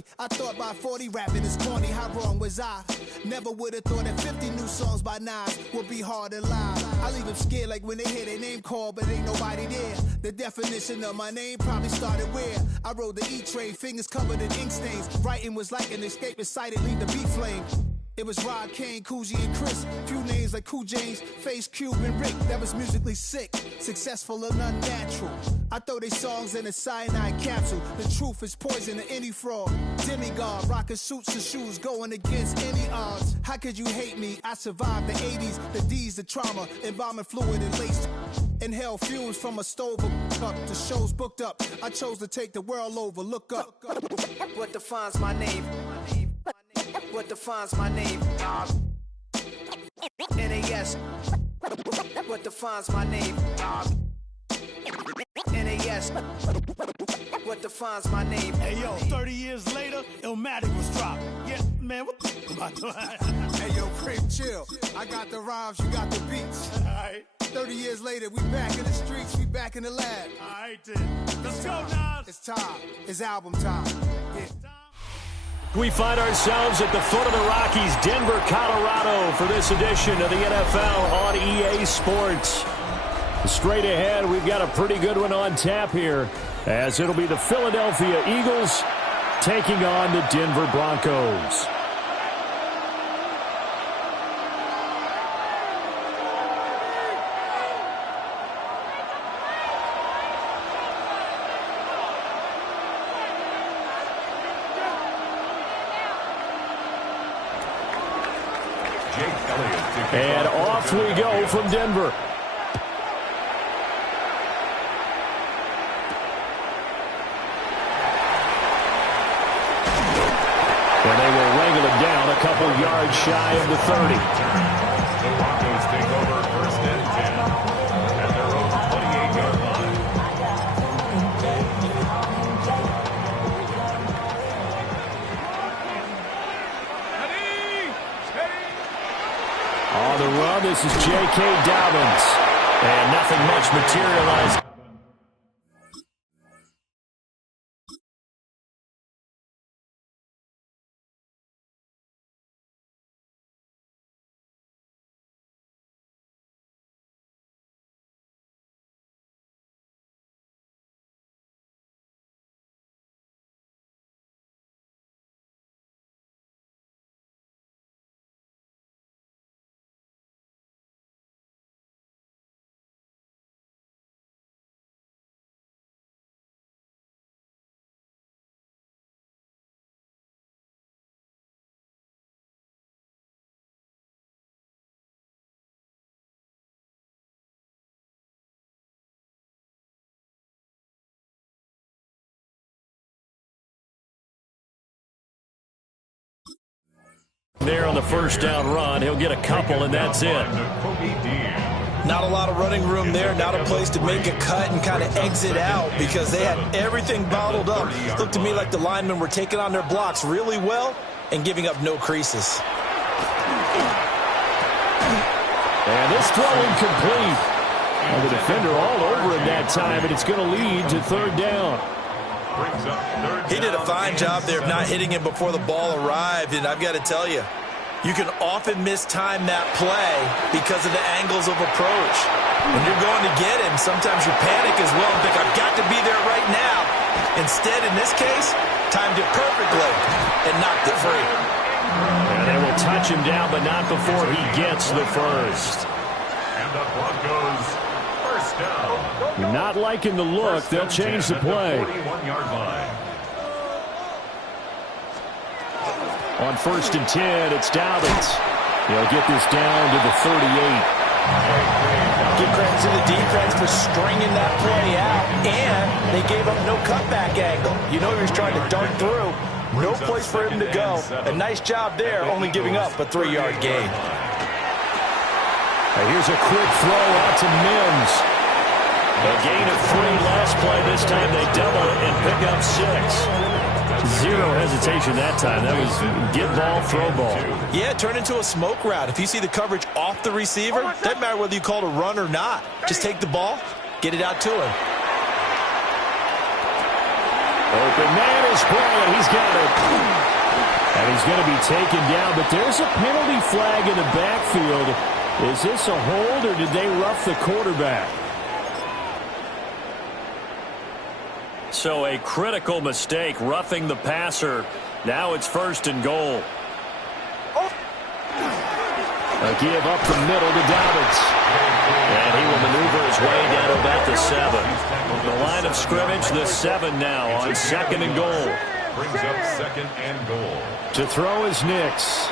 30. I thought by 40 rapping is corny. How wrong was I? Never would have thought that 50 new songs by Nas would be hard to lie. I leave them scared like when they hear their name called, but ain't nobody there. The definition of my name probably started where I rode the E-train, fingers covered in ink stains. Writing was like an escape excited, leave the beat flame. It was Rod, Kane, Coogee, and Chris. Few names like Cool James, Face, Cube, and Rick. That was musically sick, successful and unnatural. I throw they songs in a cyanide capsule. The truth is poison to any fraud. Demigod, rocking suits and shoes, going against any odds. How could you hate me? I survived the 80s, the D's, the trauma, embalming fluid and lace. Inhale fumes from a stove up. The show's booked up. I chose to take the world over. Look up. What defines my name? What defines my name? NAS. What defines my name? NAS. What defines my name? Hey yo, 30 years later, Illmatic was dropped. Yeah, man, what the am I doing? Hey yo, Prim, chill. I got the rhymes, you got the beats. Alright. 30 years later, we back in the streets, we back in the lab. Alright then. Let's go, Nas. It's time. It's album time. Yeah. We find ourselves at the foot of the Rockies, Denver, Colorado, for this edition of the NFL on EA Sports. Straight ahead, we've got a pretty good one on tap here, as it'll be the Philadelphia Eagles taking on the Denver Broncos. And off we go from Denver. And they will wrangle it down a couple yards shy of the 30. The Broncos take over first and 10 at their own 28-yard line. On the run, this is J.K. Dobbins. And nothing much materialized. There on the first down run, he'll get a couple, and that's it. Not a lot of running room there, not a place to make a cut and kind of exit out because they had everything bottled up. Looked to me like the linemen were taking on their blocks really well and giving up no creases. And this throw incomplete. Well, the defender all over him that time, and it's going to lead to third down. He did a fine job there of not hitting him before the ball arrived, and I've got to tell you, you can often mistime that play because of the angles of approach. When you're going to get him, sometimes you panic as well and think, I've got to be there right now. Instead, in this case, timed it perfectly and knocked it free. And they will touch him down, but not before he gets the first. And the Broncos first down. Not liking the look. They'll change the play. 41-yard line. On first and 10, it's Dobbins. He'll get this down to the 38. Give credit to the defense for stringing that play out, and they gave up no cutback angle. You know he was trying to dart through. No place for him to go. A nice job there, only giving up a 3-yard gain. Here's a quick throw out to Mims. A gain of 3 last play. This time they double it and pick up 6. Zero hesitation that time. That was get ball, throw ball. Yeah, turn into a smoke route. If you see the coverage off the receiver, doesn't matter whether you call it a run or not. Just take the ball, get it out to him. Open man is playing. He's got it. And he's going to be taken down, but there's a penalty flag in the backfield. Is this a hold, or did they rough the quarterback? So a critical mistake, roughing the passer. Now it's 1st and goal. A give up the middle to Dobbins. And he will maneuver his way down to about the 7. The line of scrimmage, the 7 now on 2nd and goal. Brings up 2nd and goal. To throw is Nix.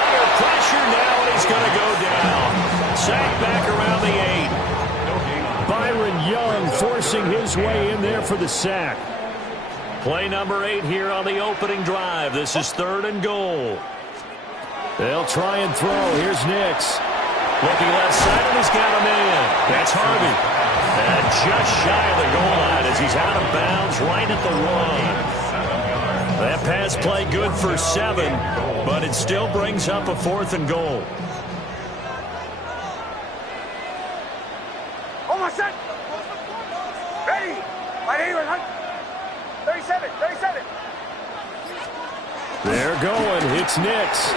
Under pressure now, and he's going to go down. Sack back around the 8. Byron Young forcing his way in there for the sack. Play number 8 here on the opening drive. This is 3rd and goal. They'll try and throw. Here's Nix. Looking left side, and he's got a man. That's Harvey. And just shy of the goal line as he's out of bounds right at the 1. That pass play good for 7, but it still brings up a 4th and goal. Almost set. Ready. Right here. 37. 37. They're going. It's Nix.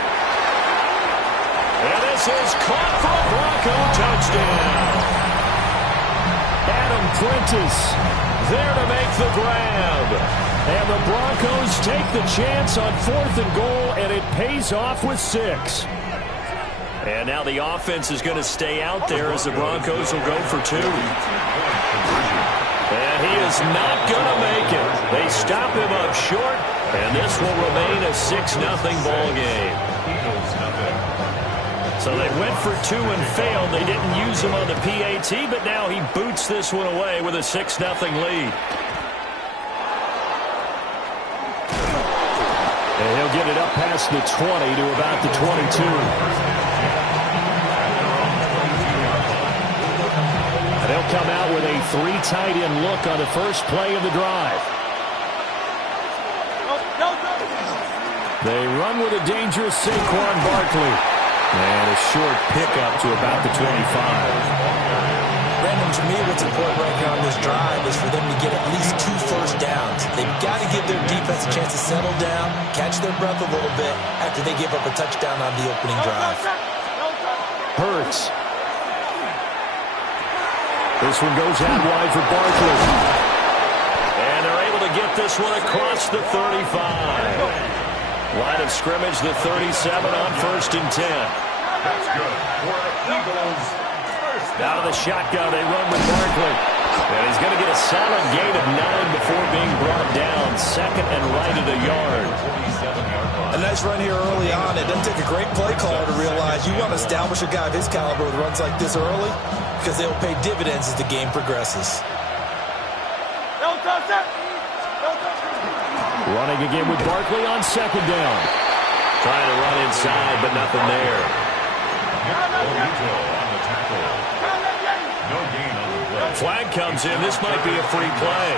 And this is caught for a Bronco touchdown. Adam Prentice there to make the grab. And the Broncos take the chance on 4th and goal, and it pays off with 6. And now the offense is going to stay out there as the Broncos will go for 2. And he is not going to make it. They stop him up short, and this will remain a 6-0 ball game. So they went for 2 and failed. They didn't use him on the PAT, but now he boots this one away with a 6-0 lead. And he'll get it up past the 20 to about the 22. And they'll come out with a 3 tight end look on the first play of the drive. They run with a dangerous Saquon Barkley. And a short pickup to about the 25. Brandon, to me, what's important right here on this drive is for them to get at least 2 first downs. They've got to give their defense a chance to settle down, catch their breath a little bit after they give up a touchdown on the opening drive. Hurts. This one goes out wide for Barkley. And they're able to get this one across the 35. Line of scrimmage, the 37 on 1st and 10. That's good for the Eagles. Out of the shotgun, they run with Barkley. And he's going to get a solid gain of 9 before being brought down. 2nd and right at a yard. A nice run here early on. It doesn't take a great play caller to realize you want to establish a guy of his caliber with runs like this early because they'll pay dividends as the game progresses. Running again with Barkley on 2nd down. Trying to run inside, but nothing there. Flag comes in. This might be a free play.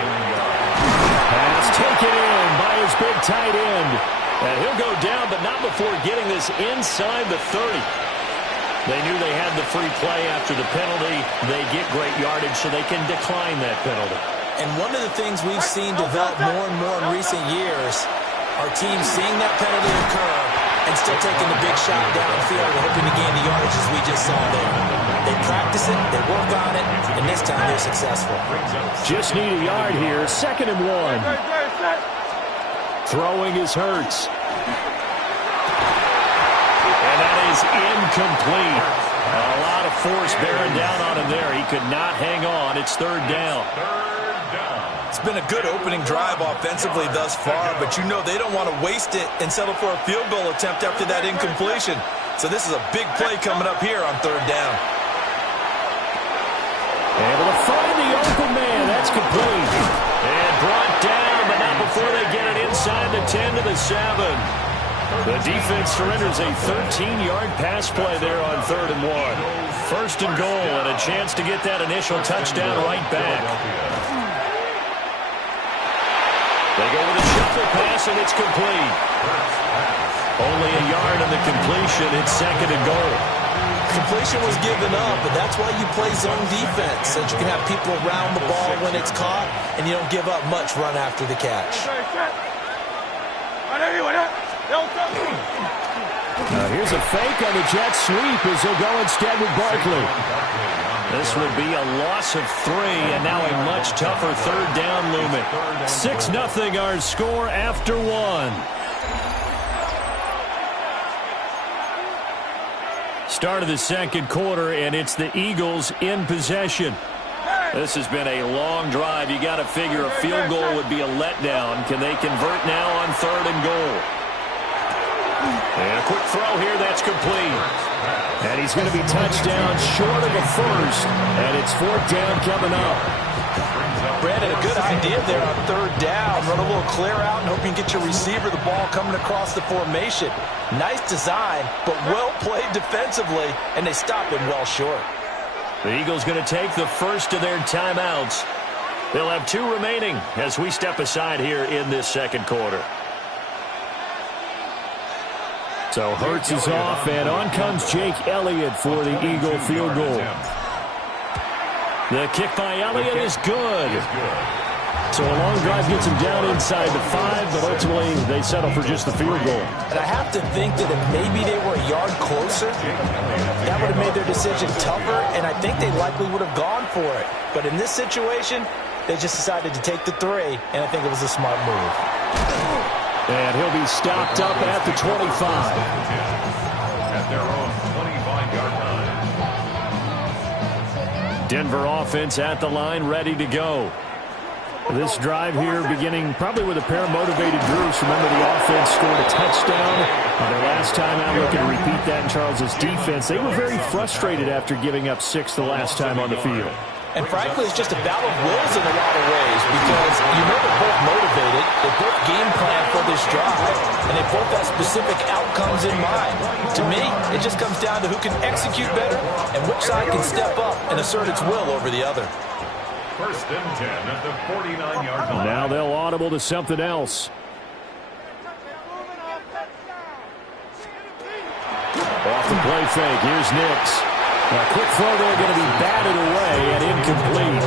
Pass taken in by his big tight end. And he'll go down, but not before getting this inside the 30. They knew they had the free play after the penalty. They get great yardage, so they can decline that penalty. And one of the things we've seen develop more and more in recent years are teams seeing that penalty occur and still taking the big shot downfield and hoping to gain the yardage as we just saw there. They practice it, they work on it, and this time they're successful. Just need a yard here. 2nd and 1. Throwing is Hurts. And that is incomplete. A lot of force bearing down on him there. He could not hang on. It's 3rd down. It's been a good opening drive offensively thus far, but you know they don't want to waste it and settle for a field goal attempt after that incompletion. So this is a big play coming up here on 3rd down. Able to find the open man. That's complete. And brought down, but not before they get it inside the 10 to the 7. The defense surrenders a 13-yard pass play there on 3rd and 1. 1st and goal, and a chance to get that initial touchdown right back. They go with a shuffle pass, and it's complete. Only a yard on the completion. It's 2nd and goal. Completion was given up, but that's why you play zone defense, so that you can have people around the ball when it's caught, and you don't give up much run after the catch. Here's a fake on the jet sweep as they'll go instead with Barkley. This would be a loss of 3, and now a much tougher third down looming. 6-0 our score after 1. Start of the second quarter, and it's the Eagles in possession. This has been a long drive. You got to figure a field goal would be a letdown. Can they convert now on 3rd and goal? And a quick throw here, that's complete. And he's going to be touchdown short of a first, and it's 4th down coming up. Brandon, a good idea there on 3rd down. Run a little clear out and hope you can get your receiver the ball coming across the formation. Nice design, but well played defensively, and they stop him well short. The Eagles going to take the first of their timeouts. They'll have 2 remaining as we step aside here in this second quarter. So Hurts is off, and on comes Jake Elliott for the Eagle field goal. The kick by Elliott is good. So a long drive gets him down inside the 5, but ultimately they settle for just the field goal. And I have to think that if maybe they were a yard closer, that would have made their decision tougher, and I think they likely would have gone for it. But in this situation, they just decided to take the 3, and I think it was a smart move. And he'll be stopped up at the 25. At their own 25-yard line. Denver offense at the line, ready to go. This drive here beginning probably with a pair of motivated Bruce. Remember, the offense scored a touchdown their last time out. Looking to repeat that in Charles's defense. They were very frustrated after giving up 6 the last time on the field. And frankly, it's just a battle of wills in a lot of ways, because you know they're both motivated, they both game plan for this drive, and they both have specific outcomes in mind. To me, it just comes down to who can execute better and which side can step up and assert its will over the other. 1st and 10 at the 49-yard line. Now they'll audible to something else. Off the play fake, here's Nix. A quick throw there, going to be batted away and incomplete.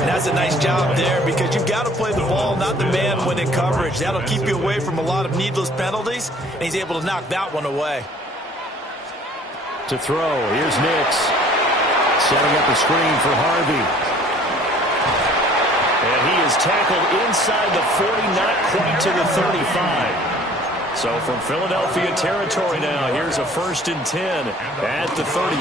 And that's a nice job there, because you've got to play the ball, not the man when in coverage. That'll keep you away from a lot of needless penalties, and he's able to knock that one away. To throw, here's Nix. Setting up a screen for Harvey. And he is tackled inside the 40, not quite to the 35. So from Philadelphia territory now, here's a 1st and 10 at the 36.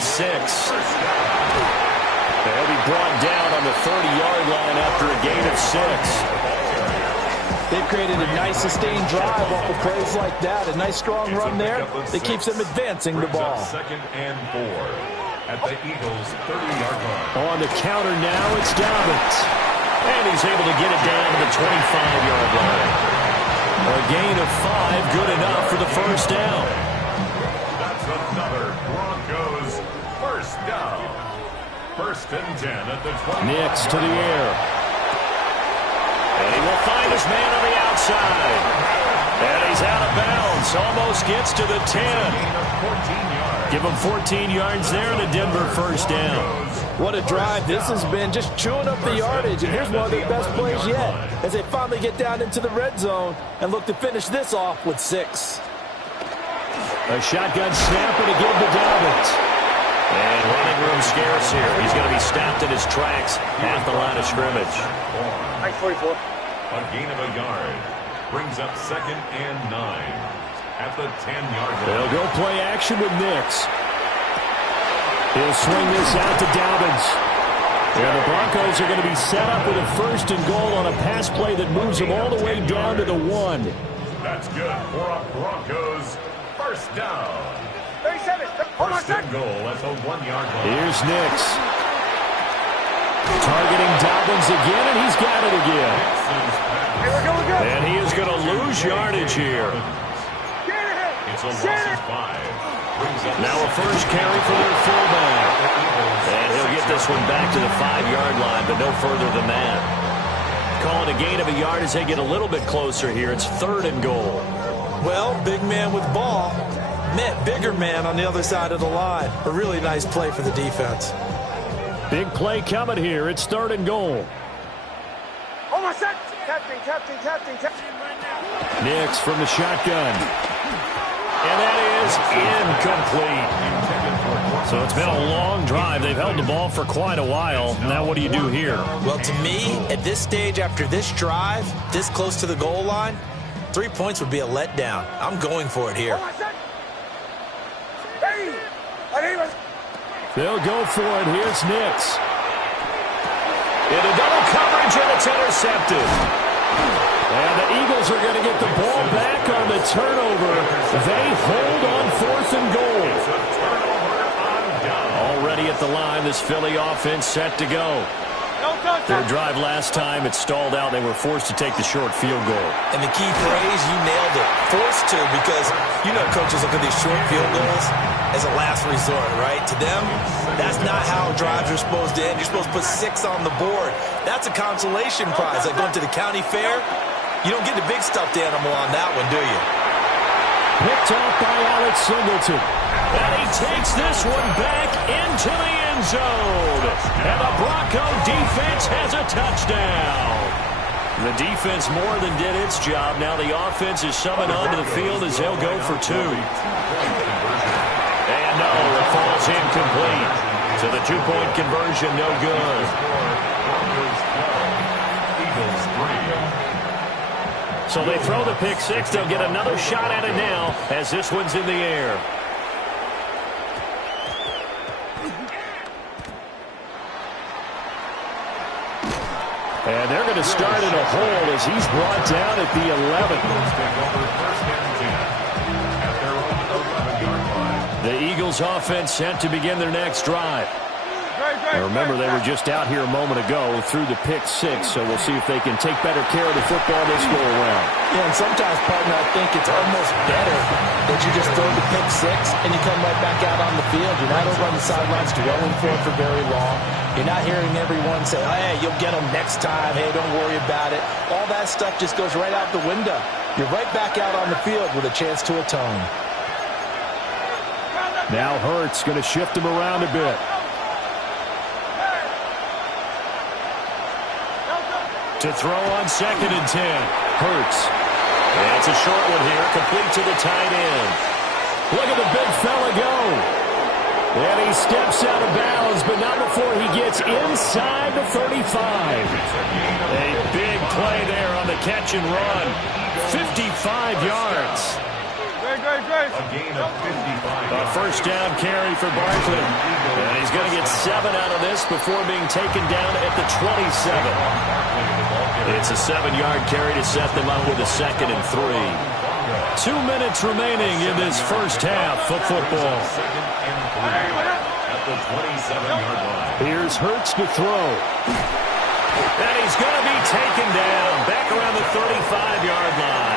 They'll be brought down on the 30-yard line after a gain of 6. They've created a nice sustained drive off of plays like that. A nice strong run there that keeps them advancing the ball. 2nd and 4 at the Eagles' 30-yard line. On the counter now, it's Dobbins. And he's able to get it down to the 25-yard line. A gain of 5, good enough for the 1st down. That's another Broncos 1st down. 1st and 10 at the 20. Nix to the air. And he will find his man on the outside. And he's out of bounds. Almost gets to the 10. Give him 14 yards there and a Denver 1st down. What a drive this has been, just chewing up the yardage. And here's one of their best plays yet, as they finally get down into the red zone and look to finish this off with 6. A shotgun snap and a give to Dobbins. And running room scarce here. He's going to be stopped in his tracks at the line of scrimmage. Thanks, 44. A gain of a yard. Brings up 2nd and 9 at the 10-yard line. They'll go play action with Nix. He'll swing this out to Dobbins. And the Broncos are going to be set up with a 1st and goal on a pass play that moves them all the way down to the 1. That's good for a Broncos 1st down. 37. Hold on, 1st and goal at the 1-yard line. Here's Nix. Targeting Dobbins again, and he's got it again. Hey, we're going good. And he is going to lose yardage here. It's a loss of 5. Now a 1st carry for their fullback. And he'll get this one back to the 5-yard line, but no further than that. Calling a gain of a yard as they get a little bit closer here. It's 3rd and goal. Well, big man with ball. meant bigger man on the other side of the line. A really nice play for the defense. Big play coming here. It's 3rd and goal. Oh, my set. Captain. Nix from the shotgun. And that is incomplete. So it's been a long drive. They've held the ball for quite a while. Now what do you do here? Well, to me, at this stage, after this drive, this close to the goal line, 3 points would be a letdown. I'm going for it here. They'll go for it. Here's Nix. Into double coverage, and it's intercepted. And the Eagles are going to get the ball back on the turnover. They hold on 4th and goal. Already at the line, this Philly offense set to go. Their drive last time, it stalled out. They were forced to take the short field goal. And the key phrase, you nailed it. Forced to, because you know coaches look at these short field goals as a last resort, right? To them, that's not how drives are supposed to end. You're supposed to put 6 on the board. That's a consolation prize. Like going to the county fair, you don't get the big stuffed animal on that one, do you? Picked off by Alex Singleton. And he takes this one back into the end zone. And the Bronco defense has a touchdown. The defense more than did its job. Now the offense is summoned onto the field as they'll go for 2. And no, it falls incomplete. So the 2-point conversion, no good. So they throw the pick 6. They'll get another shot at it now as this one's in the air. And they're going to start in a hole as he's brought down at the 11. The Eagles offense set to begin their next drive. Now remember, they were just out here a moment ago through the pick 6, so we'll see if they can take better care of the football this go around. Yeah, and sometimes, partner, I think it's almost better that you just throw the pick 6 and you come right back out on the field. You're not over on the sidelines dwelling for it for very long. You're not hearing everyone say, hey, you'll get them next time. Hey, don't worry about it. All that stuff just goes right out the window. You're right back out on the field with a chance to atone. Now Hurts going to shift him around a bit. To throw on 2nd and 10. Hurts. And it's a short one here, complete to the tight end. Look at the big fella go. And he steps out of bounds, but not before he gets inside the 35. A big play there on the catch and run. 55 yards. Great. A gain of 55. A first down carry for Barkley. And he's going to get 7 out of this before being taken down at the 27. It's a 7-yard carry to set them up with a 2nd and 3. 2 minutes remaining in this first half of football. At the 27-yard line. Here's Hurts to throw. And he's going to be taken down back around the 35-yard line.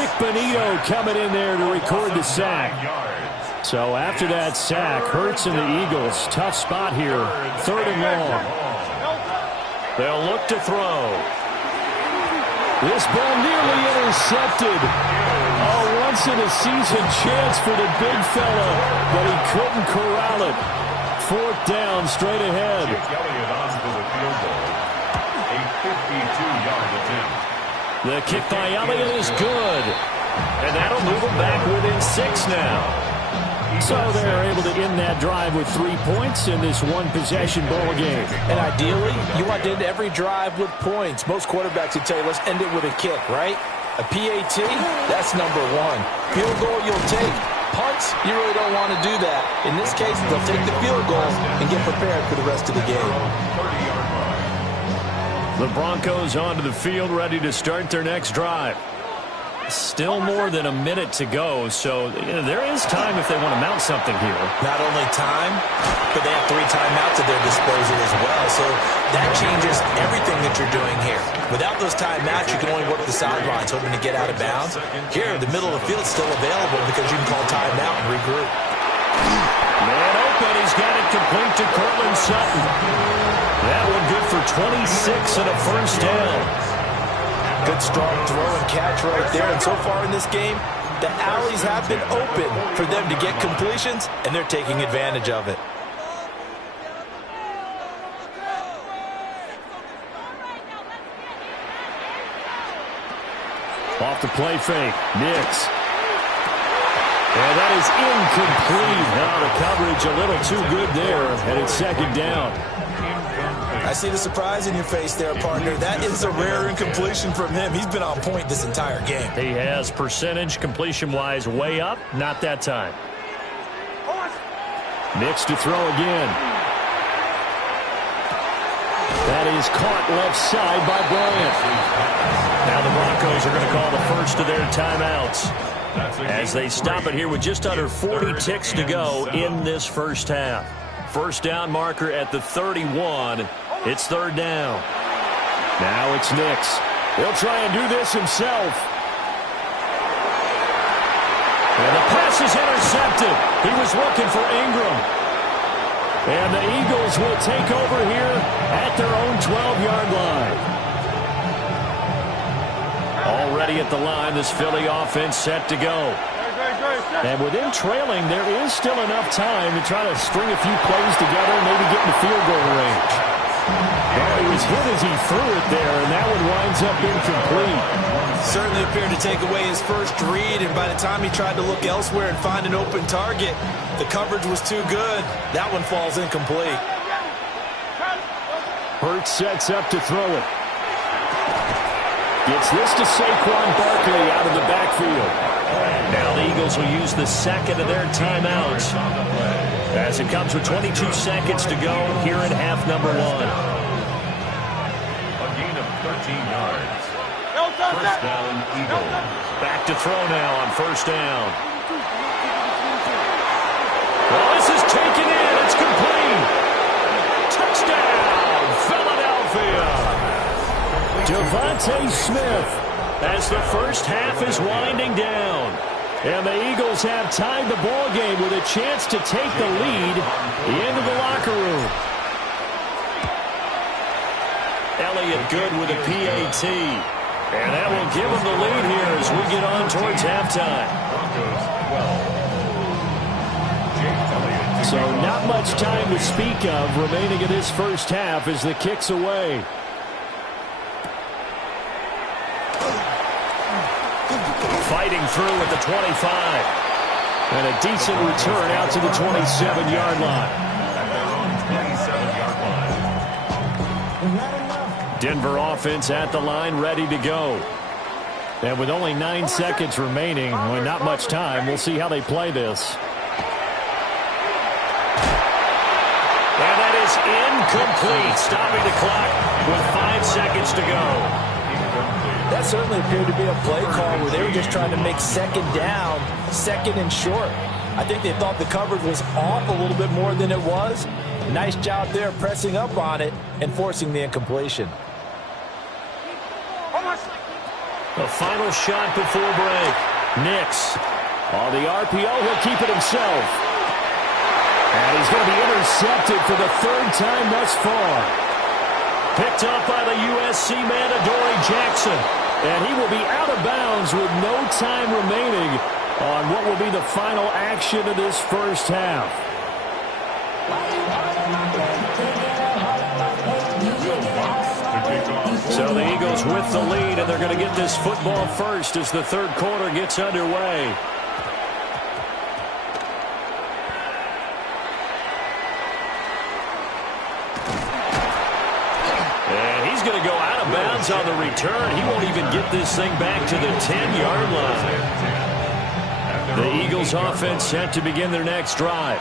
Nick Bonito coming in there to record the sack. So after that sack, Hurts and the Eagles, tough spot here, 3rd and long. They'll look to throw. This ball nearly intercepted. A once-in-a-season chance for the big fella, but he couldn't corral it. 4th down, straight ahead. Elliott on for the field goal. A 52-yard attempt. The kick by Elliott is good. And that'll move them back within 6 now. So they're able to end that drive with 3 points in this one-possession ball game. And ideally, you want to end every drive with points. Most quarterbacks would tell you, let's end it with a kick, right? A PAT, that's number 1. Field goal you'll take. Punts, you really don't want to do that. In this case, they'll take the field goal and get prepared for the rest of the game. The Broncos onto the field, ready to start their next drive. Still more than a minute to go, so there is time if they want to mount something here. Not only time, but they have 3 timeouts at their disposal as well, so that changes everything that you're doing here. Without those timeouts, you can only work the sidelines, hoping to get out of bounds. Here, the middle of the field is still available because you can call timeout and regroup. Man open, he's got it complete to Cortland Sutton. That one good for 26 and a first down. Good strong throw and catch right there. And so far in this game, The alleys have been open for them to get completions, and they're taking advantage of it. Off the play fake, Nix. And that is incomplete. Now the coverage a little too good there, and it's second down. I see the surprise in your face there, partner. That is a rare incompletion from him. He's been on point this entire game. He has percentage completion-wise way up. Not that time. Nix to throw again. That is caught left side by Bryant. Now the Broncos are going to call the first of their timeouts as they stop it here with just under 40 ticks to go in this first half. First down marker at the 31. It's third down. Now it's Nix. He'll try and do this himself. And the pass is intercepted. He was looking for Ingram. And the Eagles will take over here at their own 12-yard line. Already at the line, this Philly offense set to go. And with him trailing, there is still enough time to try to string a few plays together and maybe get in the field goal range. And he was hit as he threw it there, and that one winds up incomplete. Certainly appeared to take away his first read, and by the time he tried to look elsewhere and find an open target, the coverage was too good. That one falls incomplete. Hurts sets up to throw it. Gets this to Saquon Barkley out of the backfield. Now the Eagles will use the second of their timeouts as it comes with 22 seconds to go here in half number one. A gain of 13 yards. First down, Eagles. Back to throw now on first down. Well, this is taken in. It's complete. Touchdown, Philadelphia. Devontae Smith as the first half is winding down. And the Eagles have tied the ball game with a chance to take the lead into the locker room. Elliott good with a PAT. And that will give them the lead here as we get on towards halftime. So not much time to speak of remaining in this first half as the kick's away. Fighting through at the 25. And a decent return out to the 27-yard line. Denver offense at the line, ready to go. And with only 9 seconds remaining, well, not much time, we'll see how they play this. And that is incomplete, stopping the clock with 5 seconds to go. That certainly appeared to be a play call where they were just trying to make second down, second and short. I think they thought the coverage was off a little bit more than it was. Nice job there pressing up on it and forcing the incompletion. The final shot before break. Nix on the RPO. He'll keep it himself. And he's going to be intercepted for the third time thus far. Picked up by the USC man, Adoree Jackson. And he will be out of bounds with no time remaining on what will be the final action of this first half. So the Eagles with the lead, and they're going to get this football first as the third quarter gets underway. And he's going to go out of bounds on the return. He won't even get this thing back to the 10-yard line. The Eagles offense set to begin their next drive.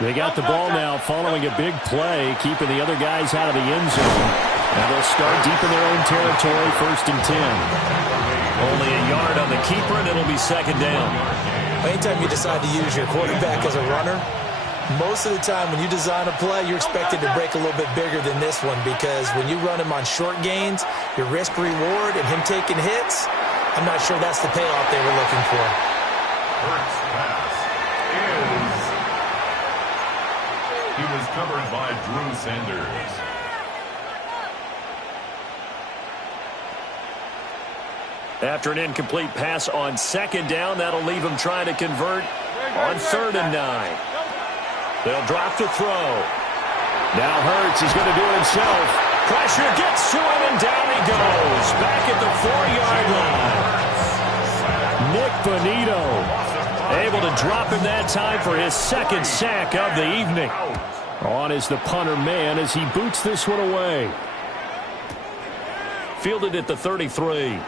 They got the ball now following a big play, keeping the other guys out of the end zone. Now they'll start deep in their own territory, 1st and 10. Only a yard on the keeper, and it'll be second down. Anytime you decide to use your quarterback as a runner, most of the time when you design a play, you're expected to break a little bit bigger than this one, because when you run him on short gains, your risk-reward and him taking hits, I'm not sure that's the payoff they were looking for. First pass is... He was covered by Drew Sanders. After an incomplete pass on second down, that'll leave them trying to convert on 3rd and 9. They'll drop to throw. Now Hurts is going to do it himself. Pressure gets to him, and down he goes. Back at the 4-yard line. Nick Bonito able to drop him that time for his 2nd sack of the evening. On is the punter man as he boots this one away. Fielded at the 33.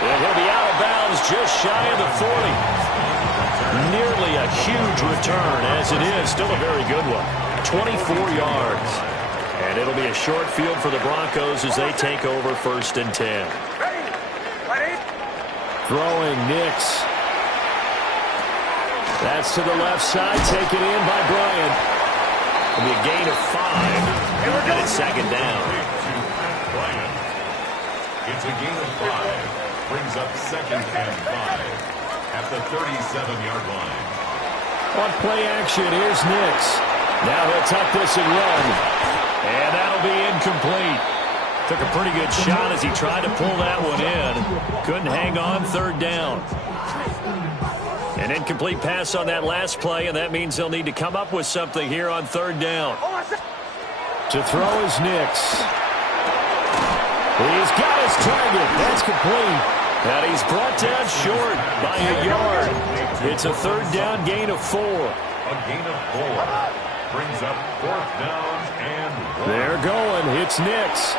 And he'll be out of bounds just shy of the 40. Nearly a huge return as it is. Still a very good one. 24 yards. And it'll be a short field for the Broncos as they take over 1st and 10. Throwing Nix. That's to the left side. Taken in by Bryant. It'll be a gain of 5. And it's 2nd down. It's a gain of 5. Brings up 2nd and 5 at the 37-yard line. On play action, here's Nix. Now he'll tuck this and run. And that'll be incomplete. Took a pretty good shot as he tried to pull that one in. Couldn't hang on 3rd down. An incomplete pass on that last play, and that means they'll need to come up with something here on 3rd down. To throw is Nix. He's got his target. That's complete. And he's brought down short by a yard. It's a 3rd down gain of 4. A gain of 4. Brings up 4th down and 1. They're going. It's Nix.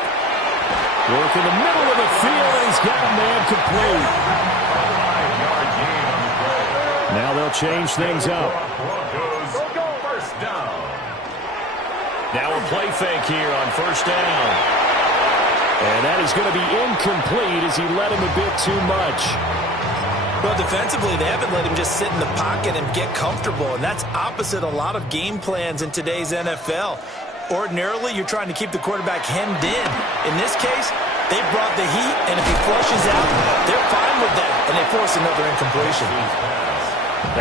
Work in the middle of the field, and he's got a man complete. 5-yard gain on the play. Now they'll change things up. Broncos, 1st down. Now a play fake here on 1st down. And that is going to be incomplete as he led him a bit too much. Well, defensively, they haven't let him just sit in the pocket and get comfortable, and that's opposite a lot of game plans in today's NFL. Ordinarily, you're trying to keep the quarterback hemmed in. In this case, they brought the heat, and if he flushes out, they're fine with that, and they force another incompletion.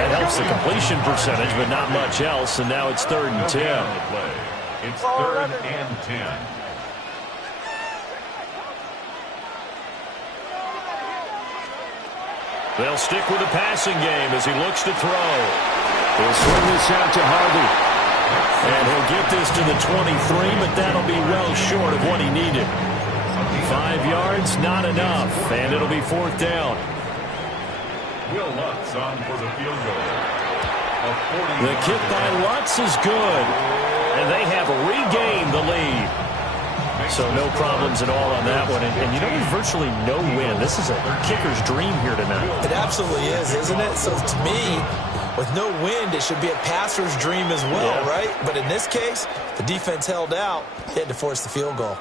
That helps the completion percentage, but not much else, and now it's 3rd and 10. It's 3rd and 10. They'll stick with the passing game as he looks to throw. He'll swing this out to Harvey. And he'll get this to the 23, but that'll be well short of what he needed. 5 yards, not enough, and it'll be 4th down. Will Lutz on for the field goal. The kick by Lutz is good, and they have regained the lead. So no problems at all on that one. And you know, there's virtually no win. This is a kicker's dream here tonight. It absolutely is, isn't it? So to me, with no wind, it should be a passer's dream as well, right? But in this case, the defense held out. They had to force the field goal.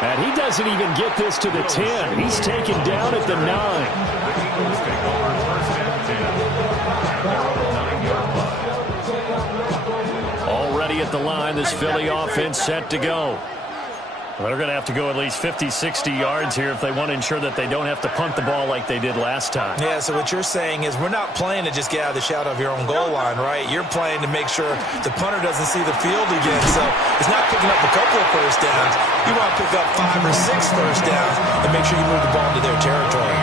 And he doesn't even get this to the 10. He's taken down at the 9. The Eagles take over 1st and 10 at their own 9-yard line. Already at the line, this Philly offense set to go. Well, they're going to have to go at least 50, 60 yards here if they want to ensure that they don't have to punt the ball like they did last time. Yeah, so what you're saying is we're not playing to just get out of the shadow of your own goal line, right? You're playing to make sure the punter doesn't see the field again. So it's not picking up a couple of 1st downs. You want to pick up 5 or 6 1st downs and make sure you move the ball into their territory.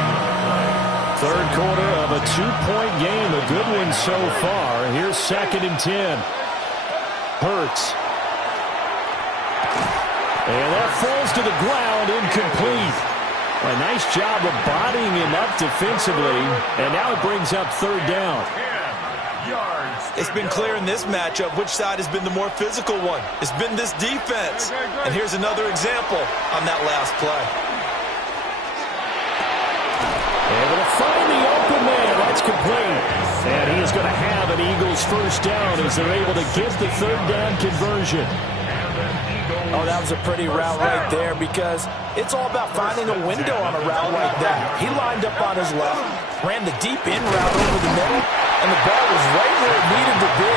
3rd quarter of a 2-point game, a good one so far. Here's 2nd and 10. Hurts. And that falls to the ground, incomplete. A nice job of bodying him up defensively, and now it brings up 3rd down. It's been clear in this matchup which side has been the more physical one. It's been this defense. And here's another example on that last play. Able to find the open man. That's complete. And he is going to have an Eagles 1st down as they're able to get the 3rd down conversion. Oh, that was a pretty route right there because it's all about finding a window on a route like that. He lined up on his left, ran the deep in route over the middle, and the ball was right where it needed to be.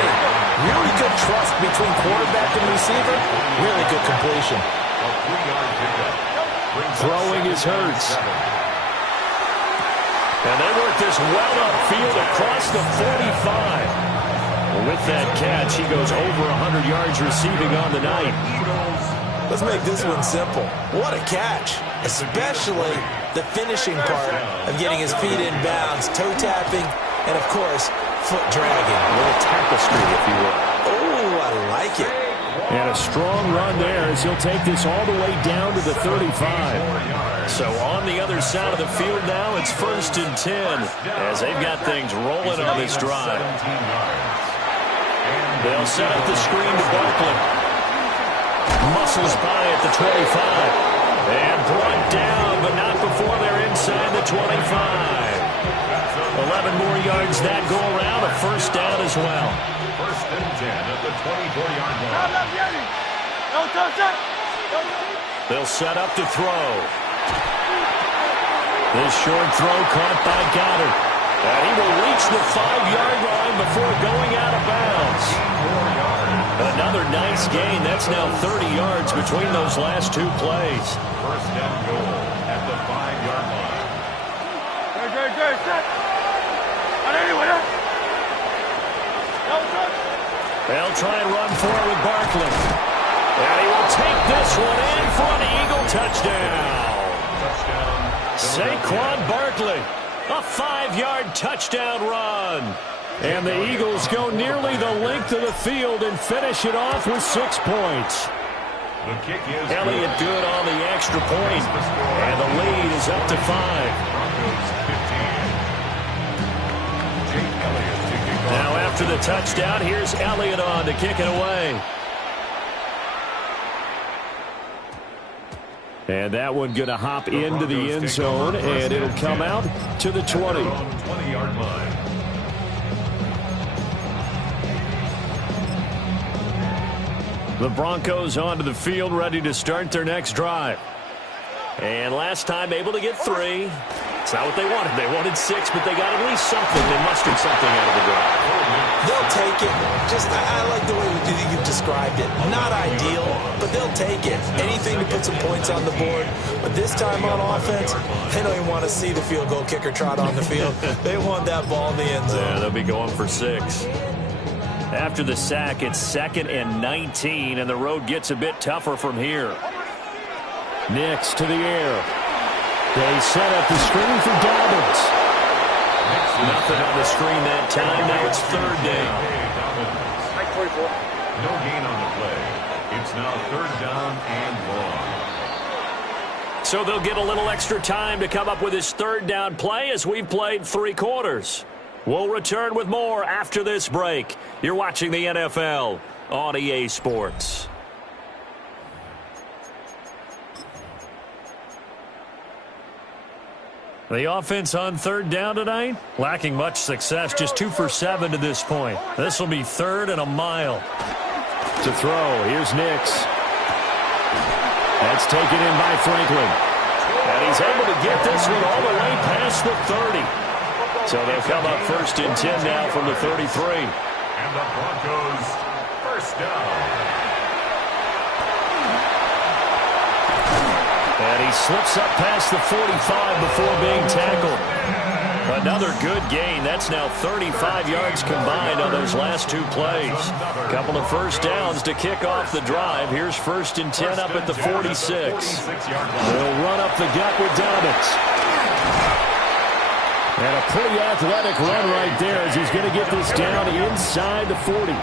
Really good trust between quarterback and receiver. Really good completion. Throwing is Hurts. And they work this well upfield across the 45. With that catch, he goes over 100 yards receiving on the night. Let's make this one simple. What a catch, especially the finishing part of getting his feet in bounds, toe tapping, and, of course, foot dragging. A little tapestry, if you will. Oh, I like it. And a strong run there as he'll take this all the way down to the 35. So on the other side of the field now, it's 1st and 10 as they've got things rolling on this drive. They'll set up the screen to Barkley. Muscles by at the 25. And brought down, but not before they're inside the 25. 11 more yards that go around, a 1st down as well. 1st and 10 at the 24-yard line. They'll set up to throw. This short throw caught by Goddard. And he will reach the 5-yard line before going out of bounds. Another nice gain. That's now 30 yards between those last two plays. 1st and goal at the 5-yard line. They'll try and run for it with Barkley. And he will take this one in for an Eagle touchdown. Saquon Barkley, a 5-yard touchdown run. And the Eagles go nearly the length of the field and finish it off with 6 points. The kick is Elliott good on the extra point, and the lead is up to 5. Broncos 15. Jake Elliott to kick off. Now after the touchdown, here's Elliott on to kick it away. And that one going to hop into the end zone, and it'll come out to the 20. 20-yard line. The Broncos onto the field, ready to start their next drive. And last time able to get 3. It's not what they wanted. They wanted 6, but they got at least something. They mustered something out of the drive. They'll take it. I like the way you've described it. Not ideal, but they'll take it. Anything to put some points on the board. But this time on offense, they don't even want to see the field goal kicker trot on the field. They want that ball in the end zone. Yeah, they'll be going for 6. After the sack, it's 2nd and 19, and the road gets a bit tougher from here. Nix to the air. They set up the screen for Dobbins. Nothing on the screen that time. Now it's 3rd down. No gain on the play. It's now 3rd down and long. So they'll get a little extra time to come up with his 3rd down play as we've played 3 quarters. We'll return with more after this break. You're watching the NFL on EA Sports. The offense on 3rd down tonight, lacking much success, just 2 for 7 to this point. This will be 3rd and a mile. To throw, here's Nix. That's taken in by Franklin. And he's able to get this one all the way past the 30. So they'll come up 1st and 10 now from the 33. And the Broncos 1st down. And he slips up past the 45 before being tackled. Another good gain. That's now 35 yards combined on those last 2 plays. Couple of 1st downs to kick off the drive. Here's 1st and 10 up at the 46. They'll run up the gut with Dobbins. And a pretty athletic run right there as he's going to get this down inside the 40.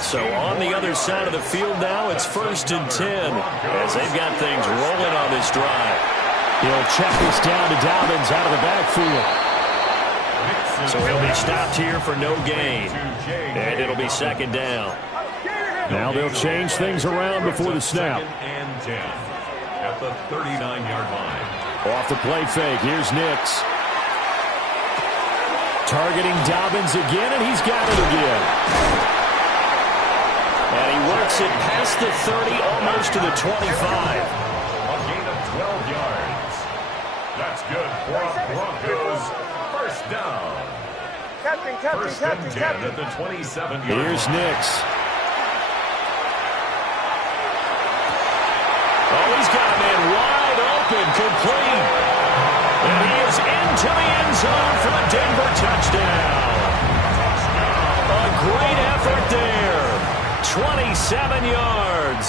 So on the other side of the field now, it's 1st and 10 as they've got things rolling on this drive. He'll check this down to Dobbins out of the backfield. So he'll be stopped here for no gain. And it'll be 2nd down. Now they'll change things around before the snap. 2nd and 10 at the 39-yard line. Off the play fake, here's Nix. Targeting Dobbins again, and he's got it again. And he works it past the 30, almost to the 25. A gain of 12 yards. That's good for a Broncos 1st down. First and 10 at the 27-yard line. Here's Nix. Oh, he's got a man wide open, complete. And he is into the end zone for a Denver touchdown. A great effort there. 27 yards.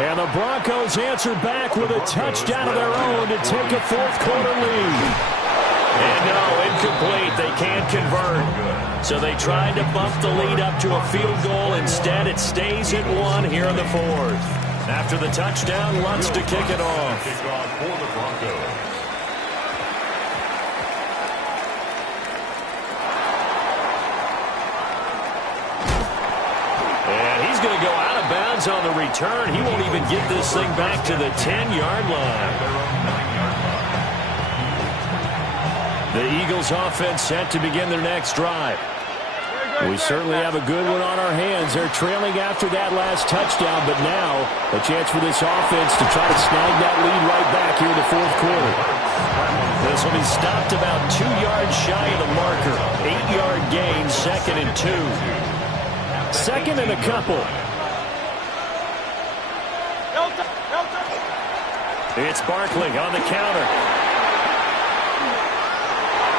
And the Broncos answer back with a touchdown of their own to take a fourth-quarter lead. And no, incomplete. They can't convert. So they tried to bump the lead up to a field goal. Instead, it stays at 1 here in the fourth. After the touchdown, Lutz to kick it off. Kickoff for the Broncos. And he's going to go out of bounds on the return. He won't even get this thing back to the 10-yard line. The Eagles offense set to begin their next drive. We certainly have a good one on our hands. They're trailing after that last touchdown, but now a chance for this offense to try to snag that lead right back here in the fourth quarter. This will be stopped about 2 yards shy of the marker. 8-yard gain, 2nd and 2. 2nd and a couple. It's Barkley on the counter.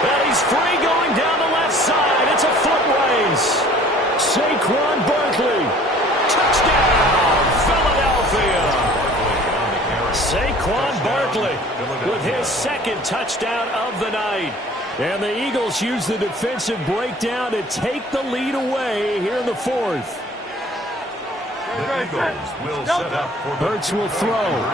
And he's free going down the left side. It's a foot race. Saquon Barkley. Touchdown, Philadelphia. Saquon Barkley with his 2nd touchdown of the night. And the Eagles use the defensive breakdown to take the lead away here in the fourth. The Eagles will set up for the Hurts will throw.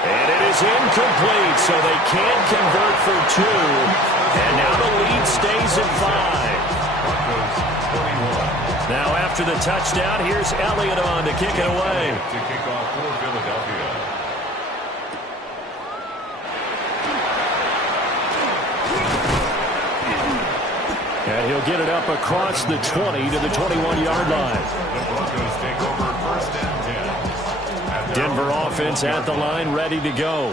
And it is incomplete, so they can't convert for 2. And now the lead stays at 5. Now after the touchdown, here's Elliott on to kick it away. To kick off for Philadelphia. And he'll get it up across the 20 to the 21-yard line. The Broncos take over 1st and 10. Denver offense at the line, ready to go.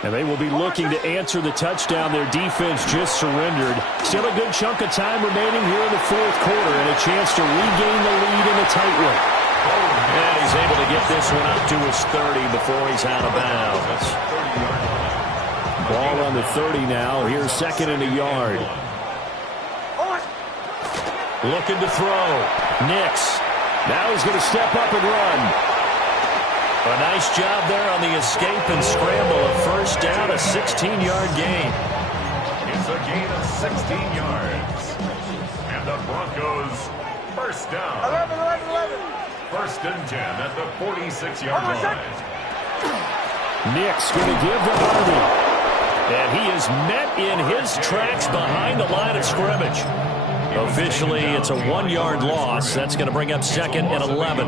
And they will be looking to answer the touchdown their defense just surrendered. Still a good chunk of time remaining here in the fourth quarter and a chance to regain the lead in a tight one. And he's able to get this one up to his 30 before he's out of bounds. Ball on the 30 now. Here's 2nd and a yard. Looking to throw. Nix. Now he's going to step up and run. A nice job there on the escape and scramble. A 1st down, a 16-yard gain. It's a gain of 16 yards. And the Broncos 1st down. 11. 1st and 10 at the 46-yard line. Nix going to give the Harvey. And he is met in his tracks behind the line of scrimmage. Officially, it's a 1-yard loss. That's going to bring up 2nd and 11.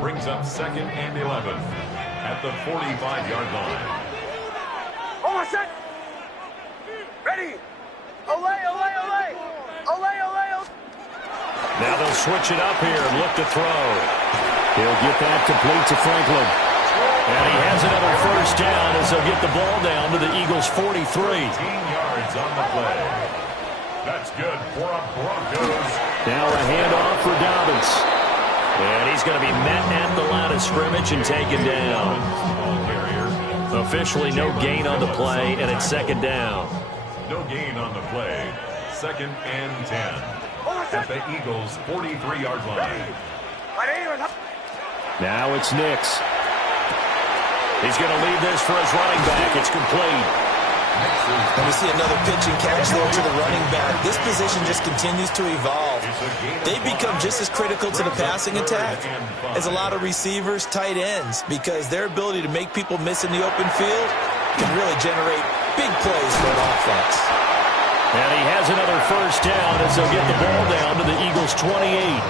Brings up 2nd and 11 at the 45-yard line. Almost set. Ready. Olay. Now they'll switch it up here and look to throw. He'll get that complete to Franklin. And he has another 1st down as they'll get the ball down to the Eagles' 43. 18 yards on the play. That's good for a Broncos. Now a handoff for Dobbins. And he's going to be met at the line of scrimmage and taken down. Officially no gain on the play, and it's 2nd down. No gain on the play. 2nd and 10 at the Eagles' 43-yard line. Now it's Nix. He's going to leave this for his running back. It's complete. And we see another pitch and catch there to the running back. This position just continues to evolve. They've become just as critical to the passing attack as a lot of receivers, tight ends, because their ability to make people miss in the open field can really generate big plays for an offense. And he has another 1st down as they'll get the ball down to the Eagles' 28.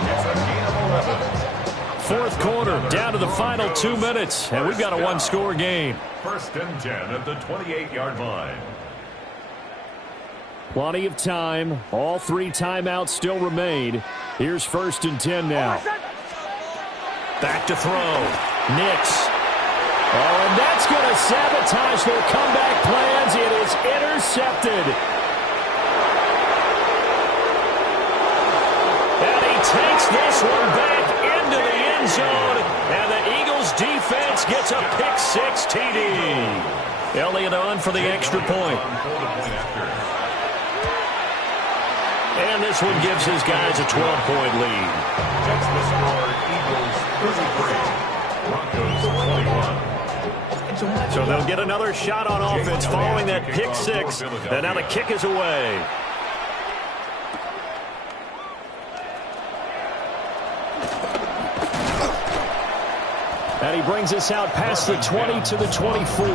4th quarter, down to the final 2 minutes, and we've got a 1-score game. 1st and 10 at the 28-yard line. Plenty of time. All 3 timeouts still remain. Here's 1st and 10 now. Back to throw. Nix. Oh, and that's going to sabotage their comeback plans. It is intercepted. And he takes this one back into the end zone. And the Eagles defense gets a pick-6 TD. Elliott on for the extra point. And this one gives his guys a 12-point lead. That's the score. Eagles 33, Broncos 21. So they'll get another shot on offense following that pick six. And now the kick is away. And he brings us out past the 20 to the 24. The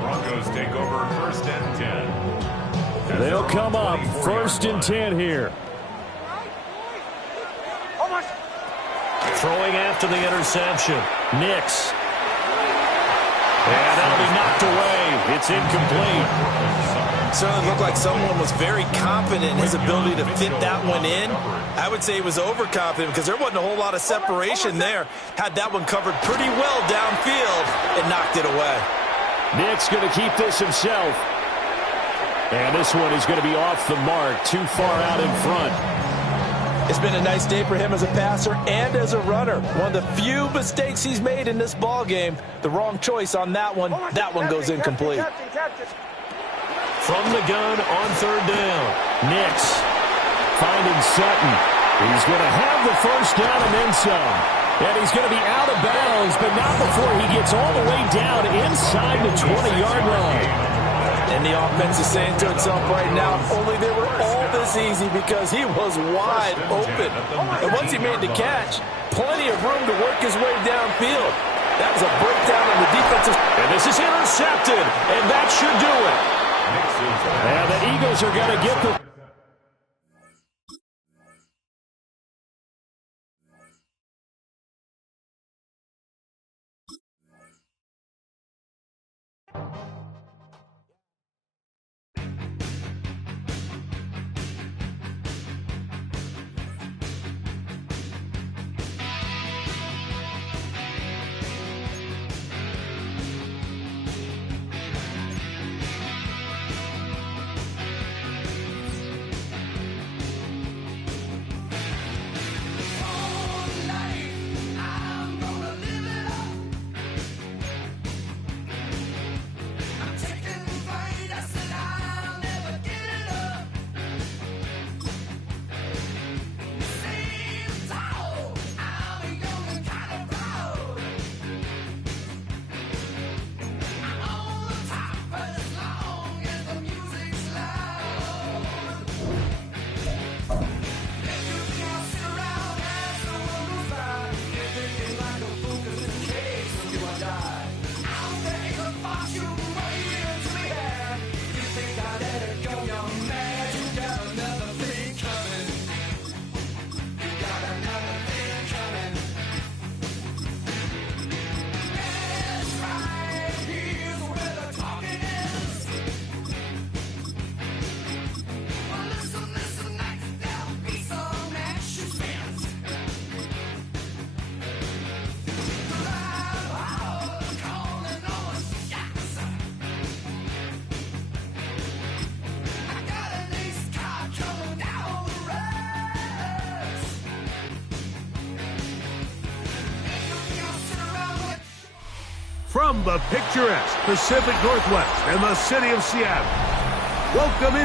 Broncos take over first and 10. They'll come up first and 10 here. Throwing after the interception. Nix. And that'll be knocked away. It's incomplete. Certainly looked like someone was very confident in his ability to fit that one in. I would say he was overconfident because there wasn't a whole lot of separation there. Had that one covered pretty well downfield and knocked it away. Nick's going to keep this himself. And this one is going to be off the mark, too far out in front. It's been a nice day for him as a passer and as a runner. One of the few mistakes he's made in this ball game. The wrong choice on that one. That one goes incomplete. From the gun on third down. Nix finding Sutton. He's going to have the first down and then some. And he's going to be out of bounds, but not before he gets all the way down inside the 20-yard line. And the offense is saying to itself right now, only they were all this easy because he was wide open. And once he made the catch, plenty of room to work his way downfield. That was a breakdown on the defensive. And this is intercepted, and that should do it. And the Eagles are going to get the... From the picturesque Pacific Northwest and the city of Seattle, welcome in.